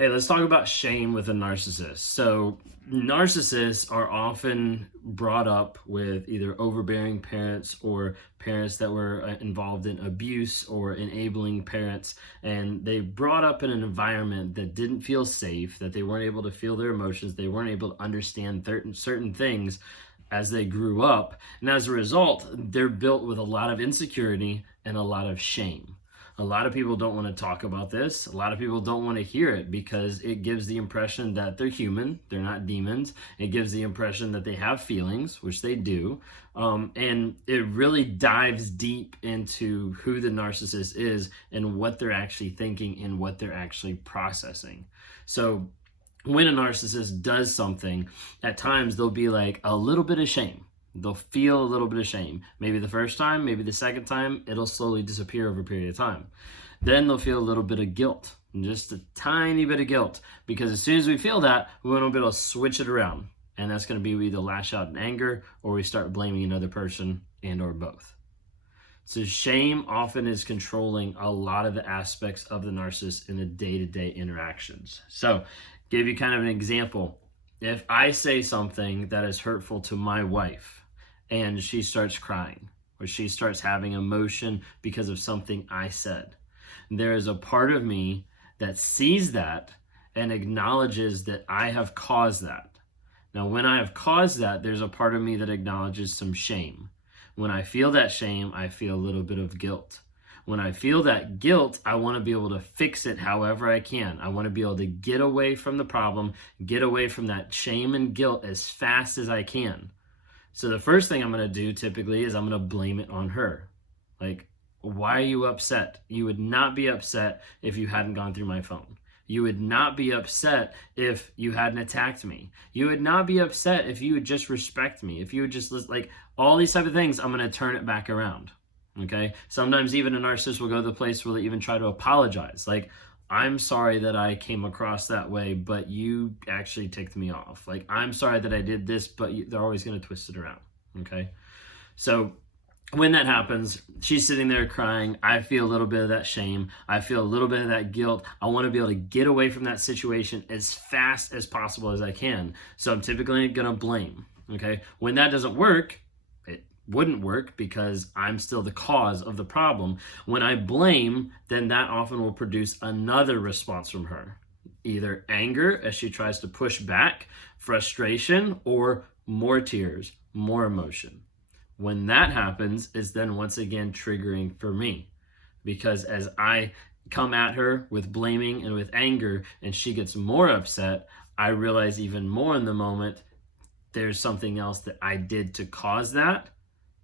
Hey, let's talk about shame with a narcissist. So, narcissists are often brought up with either overbearing parents or parents that were involved in abuse or enabling parents. And they brought up in an environment that didn't feel safe, that they weren't able to feel their emotions, they weren't able to understand certain things as they grew up. And as a result, they're built with a lot of insecurity and a lot of shame. A lot of people don't want to talk about this. A lot of people don't want to hear it because it gives the impression that they're human, they're not demons. It gives the impression that they have feelings, which they do. And it really dives deep into who the narcissist is and what they're actually thinking and what they're actually processing. So when a narcissist does something, at times there'll be like a little bit of shame. They'll feel a little bit of shame. Maybe the first time, maybe the second time, it'll slowly disappear over a period of time. Then they'll feel a little bit of guilt, just a tiny bit of guilt, because as soon as we feel that, we won't be able to switch it around. And that's going to be we either lash out in anger or we start blaming another person and or both. So shame often is controlling a lot of the aspects of the narcissist in the day-to-day interactions. So give you kind of an example. If I say something that is hurtful to my wife and she starts crying or she starts having emotion because of something I said, there is a part of me that sees that and acknowledges that I have caused that. Now, when I have caused that, there's a part of me that acknowledges some shame. When I feel that shame, I feel a little bit of guilt. When I feel that guilt, I want to be able to fix it however I can. I want to be able to get away from the problem, get away from that shame and guilt as fast as I can. So the first thing I'm going to do typically is I'm going to blame it on her. Like, why are you upset? You would not be upset if you hadn't gone through my phone. You would not be upset if you hadn't attacked me. You would not be upset if you would just respect me. If you would just, like, all these type of things, I'm going to turn it back around. Okay. Sometimes even a narcissist will go to the place where they even try to apologize. Like, I'm sorry that I came across that way, but you actually ticked me off. Like, I'm sorry that I did this, but they're always going to twist it around. Okay. So when that happens, she's sitting there crying. I feel a little bit of that shame. I feel a little bit of that guilt. I want to be able to get away from that situation as fast as possible as I can. So I'm typically going to blame. Okay. When that doesn't work, wouldn't work because I'm still the cause of the problem. When I blame, then that often will produce another response from her. Either anger as she tries to push back, frustration, or more tears, more emotion. When that happens, it's then once again triggering for me. Because as I come at her with blaming and with anger and she gets more upset, I realize even more in the moment, there's something else that I did to cause that.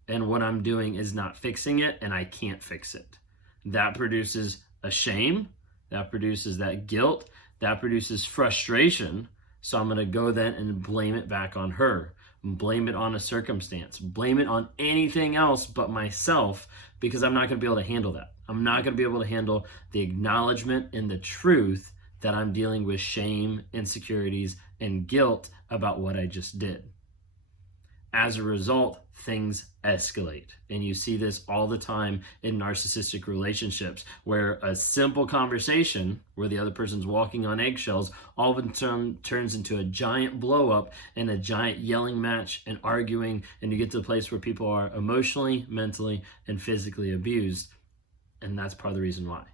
And what I'm doing is not fixing it, and I can't fix it. That produces a shame. That produces that guilt. That produces frustration. So I'm going to go then and blame it back on her. Blame it on a circumstance. Blame it on anything else but myself, because I'm not going to be able to handle that. I'm not going to be able to handle the acknowledgement and the truth that I'm dealing with shame, insecurities, and guilt about what I just did. As a result, things escalate. And you see this all the time in narcissistic relationships, where a simple conversation where the other person's walking on eggshells all of a sudden turns into a giant blow up and a giant yelling match and arguing. And you get to the place where people are emotionally, mentally, and physically abused. And that's part of the reason why,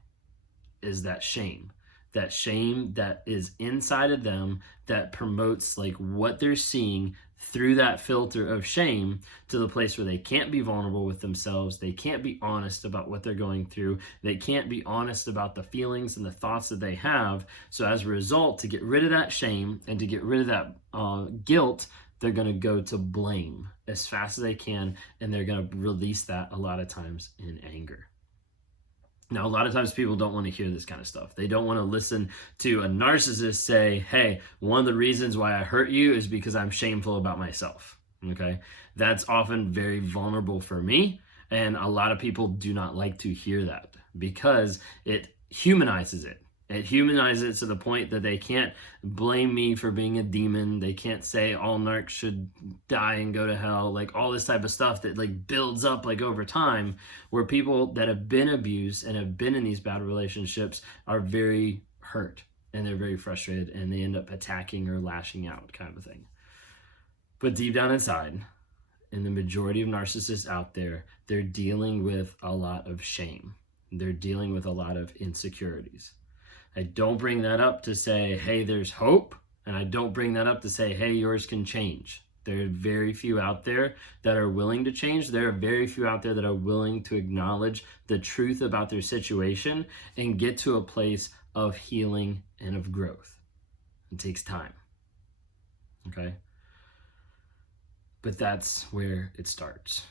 is that shame. That shame that is inside of them that promotes like what they're seeing through that filter of shame to the place where they can't be vulnerable with themselves. They can't be honest about what they're going through. They can't be honest about the feelings and the thoughts that they have. So as a result, to get rid of that shame and to get rid of that guilt, they're going to go to blame as fast as they can. And they're going to release that a lot of times in anger. Now, a lot of times people don't want to hear this kind of stuff. They don't want to listen to a narcissist say, hey, one of the reasons why I hurt you is because I'm shameful about myself. Okay. That's often very vulnerable for me. And a lot of people do not like to hear that because it humanizes it. It humanizes it to the point that they can't blame me for being a demon. They can't say all narcs should die and go to hell, like all this type of stuff that like builds up like over time, where people that have been abused and have been in these bad relationships are very hurt. and they're very frustrated and they end up attacking or lashing out, kind of a thing. But deep down inside, in the majority of narcissists out there, they're dealing with a lot of shame. They're dealing with a lot of insecurities. I don't bring that up to say, hey, there's hope. And I don't bring that up to say, hey, yours can change. There are very few out there that are willing to change. There are very few out there that are willing to acknowledge the truth about their situation and get to a place of healing and of growth. It takes time. Okay? But that's where it starts.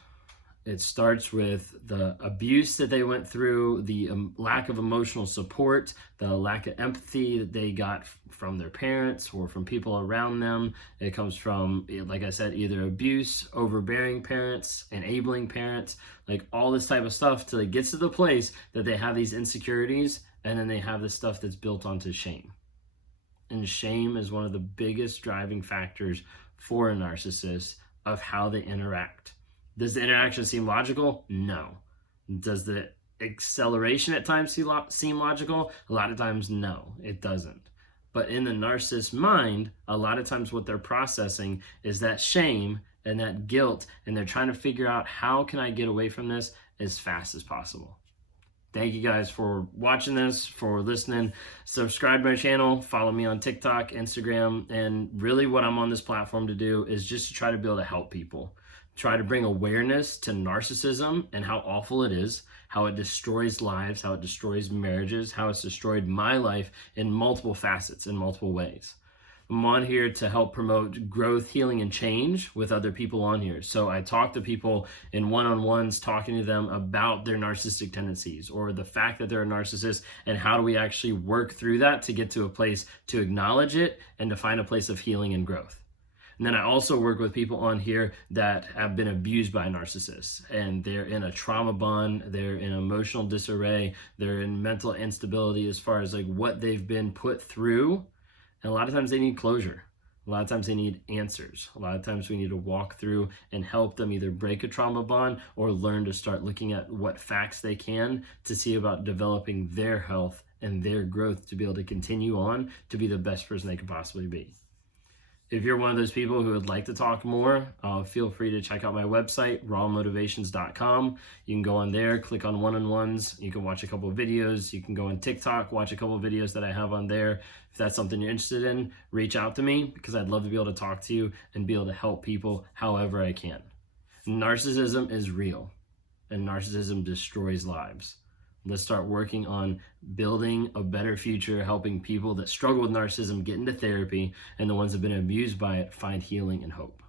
It starts with the abuse that they went through, the lack of emotional support, the lack of empathy that they got from their parents or from people around them. It comes from, like I said, either abuse, overbearing parents, enabling parents, like all this type of stuff till it gets to the place that they have these insecurities, and then they have this stuff that's built onto shame. And shame is one of the biggest driving factors for a narcissist of how they interact. Does the interaction seem logical? No. Does the acceleration at times seem logical? A lot of times, no, it doesn't. But in the narcissist's mind, a lot of times what they're processing is that shame and that guilt, and they're trying to figure out, how can I get away from this as fast as possible? Thank you guys for watching this, for listening. Subscribe to my channel, follow me on TikTok, Instagram, and really what I'm on this platform to do is just to try to be able to help people. Try to bring awareness to narcissism and how awful it is, how it destroys lives, how it destroys marriages, how it's destroyed my life in multiple facets, in multiple ways. I'm on here to help promote growth, healing, and change with other people on here. So I talk to people in one-on-ones, talking to them about their narcissistic tendencies or the fact that they're a narcissist, and how do we actually work through that to get to a place to acknowledge it and to find a place of healing and growth. And then I also work with people on here that have been abused by narcissists, and they're in a trauma bond, they're in emotional disarray, they're in mental instability as far as like what they've been put through. And a lot of times they need closure. A lot of times they need answers. A lot of times we need to walk through and help them either break a trauma bond or learn to start looking at what facts they can to see about developing their health and their growth to be able to continue on to be the best person they could possibly be. If you're one of those people who would like to talk more, feel free to check out my website, rawmotivations.com. You can go on there, click on one-on-ones. You can watch a couple of videos. You can go on TikTok, watch a couple of videos that I have on there. If that's something you're interested in, reach out to me, because I'd love to be able to talk to you and be able to help people however I can. Narcissism is real, and narcissism destroys lives. Let's start working on building a better future, helping people that struggle with narcissism get into therapy, and the ones that have been abused by it find healing and hope.